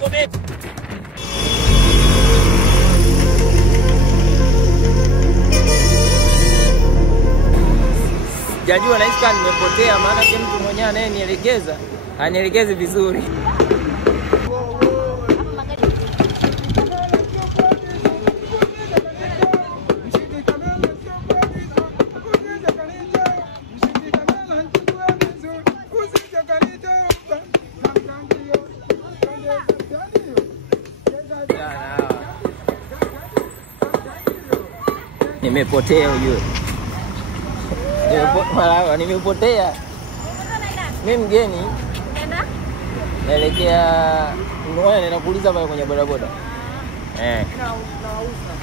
comment. Sijajua na iska nimepotea maana mtu mwenyewe anayenielekeza anielekeze vizuri. Nimepotea ujue. Nimepotea. Mimi mgeni. Naelekea naenda kuuliza pale kwenye bodaboda.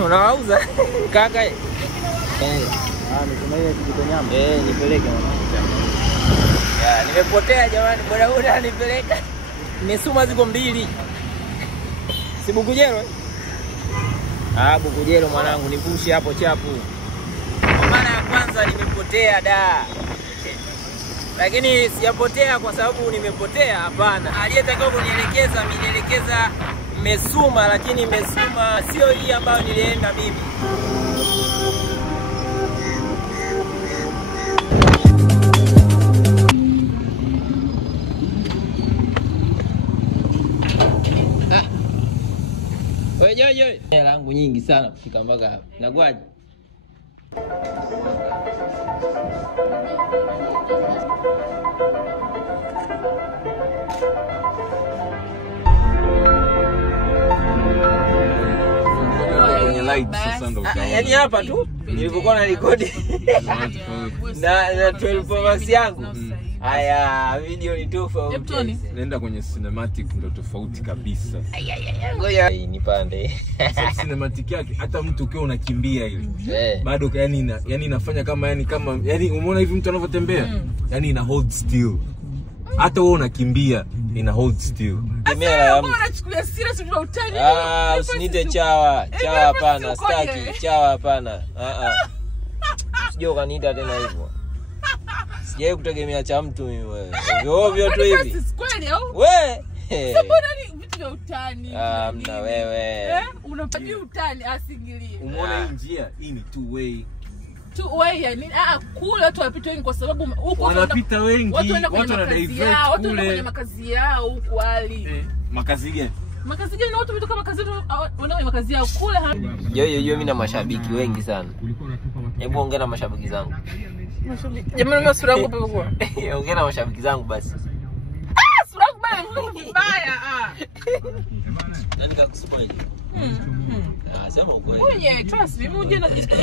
Unauza? Kaka. Nitumie kijiko nyama. Nipeleke mwanangu. Nimepotea jamani, bodaboda nipeleka. Nimesuma ziko mbili. Si Bukujero? Bukujero mwanangu, nipushi hapo chapu. Kwa mara ya kwanza nimepotea da. Lakini sijapotea kwa sababu nimepotea, hapana. Aliyetaka kunielekeza amenielekeza Mesuma, lakini Mesuma sio hii ambayo nilienda mimi. Wewe hela yangu nyingi sana kufika mpaka hapa. Nagwaje? Yaani hapa tu nilipokuwa na rekodi na 12 Max yangu. Haya, video ni tofauti. Nenda kwenye cinematic ndo tofauti kabisa. Ngoja nipande. Cinematic yake hata mtu ukiwa unakimbia ile. Bado yani inafanya kama umeona hivi mtu anavyotembea? Yani ina hold still. Hata wewe unakimbia ina hold still. Mbona unachukulia serious ndio utani? Usinite chawa. Chawa hapana, staki. Chawa hapana. Sio kaniita tena hivyo. Sijai kutegemea cha mtu mimi wewe. Ovyo tu hivi. Kweli au? Wewe. Mbona ni vitu vya utani? Mna wewe. Unapata utani asingilie. Umeona hii njia? Hii ni two way. Two way yani kule watu wanapita wengi kwa sababu huko wanapita wengi. Watu wana divert watu kwenye makazi yao huko hali. Makazi gani? Makazi gani? Watu wametoka makazi yao wanaona makazi yao kule. Mimi na mashabiki wengi sana. Hebu ongea na mashabiki zangu. Jamani na sura yangu pepo kwa. Ongea na mashabiki zangu basi. Sura yangu mbaya. Nani kakuspoil? Sema ukweli. Wewe trust me, mimi na kitu.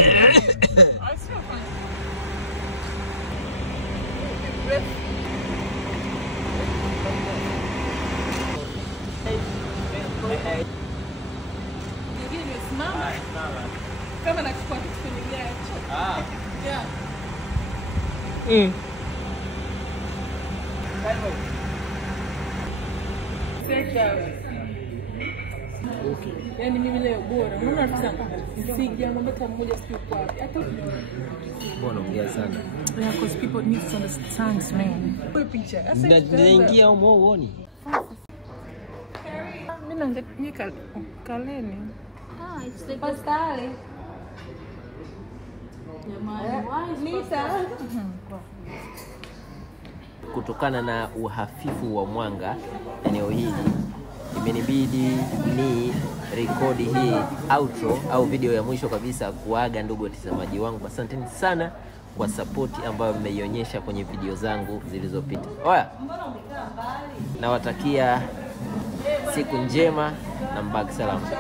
Kama nachukua kitu kwenye gari. Yeah. Okay. Yani mimi leo bora. Unaona tunataka sija mambo kama mmoja siku kwa. Hata mbona ongea sana. Yeah, because people need to understand man. Kwa picha. Naingia huko uone. Mimi naangalia kaleni. It's the pastale. Nisa. Kutokana na uhafifu wa mwanga eneo hili imenibidi ni rekodi hii outro au video ya mwisho kabisa kuaga ndugu watazamaji wangu. Asanteni sana kwa support ambayo mmeionyesha kwenye video zangu zilizopita. Oya, nawatakia siku njema na mbaki salama.